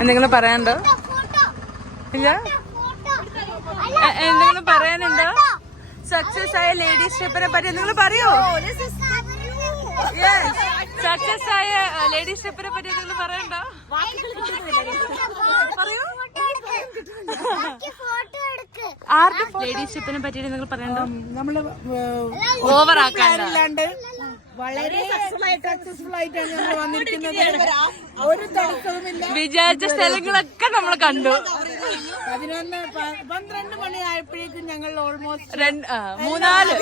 എന്തെങ്കിലും പറയാനുണ്ടോ? ഇല്ല, എന്തെങ്കിലും പറയാനുണ്ടോ? സക്സസ് ആയ ലേഡീസ് ട്രിപ്പിനെ പറ്റി എന്തെങ്കിലും പറയോ? സക്സസ് ആയ ലേഡീസ് ട്രിപ്പിനെ പറ്റി എന്തെങ്കിലും പറയണ്ടോ? പറയൂ. ലേഡീസ് ട്രിപ്പിനെ പറ്റി നിങ്ങൾ പറയണ്ടോ? നമ്മള് ഓവർ ആക്കാനില്ലാണ്ട് വളരെ സക്സസ്ഫുൾ ആയിട്ടാണ് നമ്മൾ വന്നിരിക്കുന്നത്. ഒരു തടസ്സവുമില്ല. വിചാരിച്ച സ്ഥലങ്ങളൊക്കെ നമ്മൾ കണ്ടു. 11-12 മണി ആയപ്പോഴേക്കും ഞങ്ങൾ ഓൾമോസ്റ്റ് 3-4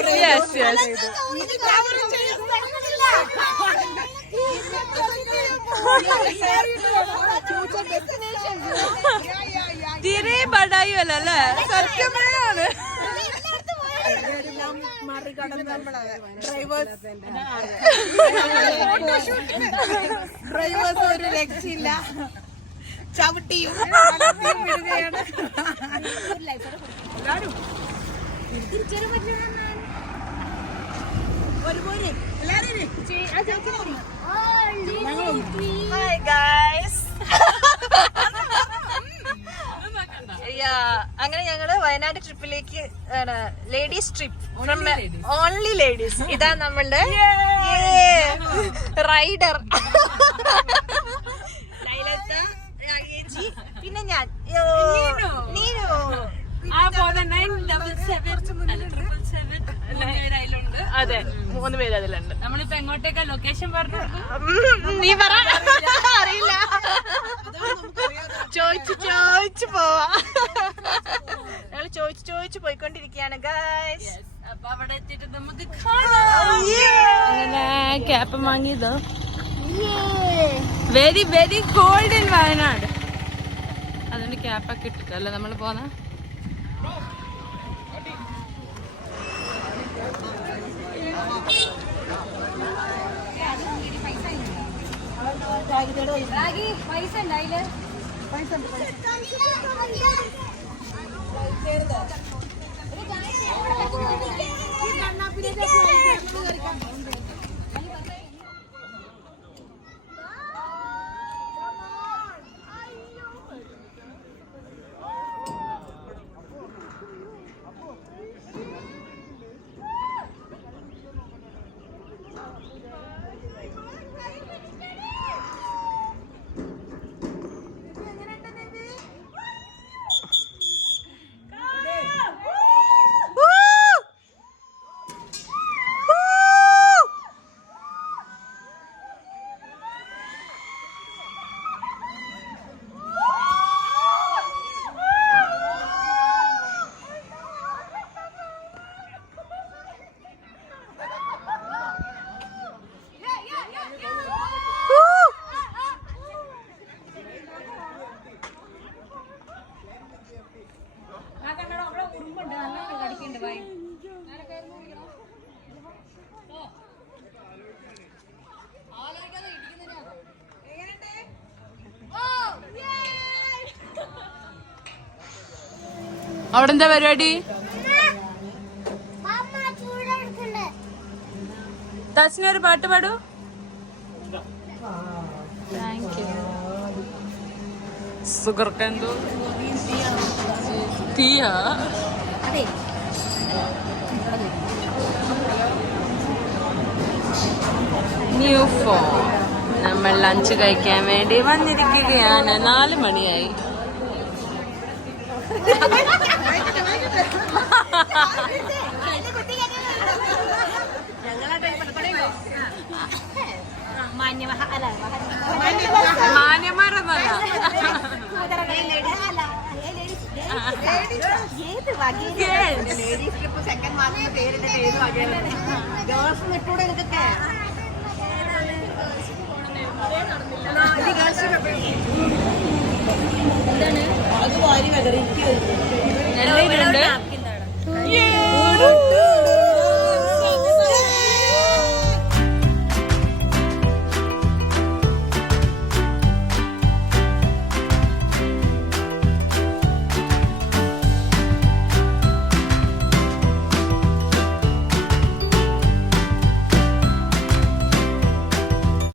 തീരെ ബടായി അല്ലേ? സത്യമയാണ്. ഡ്രൈവേഴ്സ് ഒരു രക്ഷയില്ല. ചവിട്ടിയും വിടുകയാണ് എല്ലാരും. അങ്ങനെ ഞങ്ങള് വയനാട് ട്രിപ്പിലേക്ക്, ലേഡീസ് ട്രിപ്പ്, ഓൺലി ലേഡീസ്. ഇതാ നമ്മളുടെ റൈഡർ ലൈലത്ത, രാഗേച്ചി, പിന്നെ ഞാൻ നീനു. അതെ, 3 പേര് അതിലുണ്ട്. നമ്മളിപ്പോ എങ്ങോട്ടേക്കാ ലൊക്കേഷൻ പറഞ്ഞു? നീ പറ. അറിയില്ല, ചോദിച്ചു പോവാ. ഞങ്ങള് ചോദിച്ചു പോയിക്കൊണ്ടിരിക്കുകയാണ് ഗൈസ്. അപ്പൊ അവിടെ എത്തിയിട്ട് നമുക്ക് അങ്ങനെ ക്യാപ്പ് വാങ്ങിയതോ. Very very cold in Wayanad. അതുകൊണ്ട് ക്യാപ്പൊക്കെ ഇട്ടിട്ടല്ലേ നമ്മള് പോന്ന. പൈസ ഉണ്ടായില്ലേ? പൈസ അവിടെ എന്താ പരിപാടി? തസ്നി ഒരു പാട്ട് പാടൂ. Thank you. സുഗർക്കെന്തോ തീയാ. New phone. നമ്മൾ ലഞ്ച് കഴിക്കാൻ വേണ്ടി വന്നിരിക്കുകയാണ്. 4 മണിയായി. മാന്യന്മാരൊന്നല്ല. എല്ലാവരും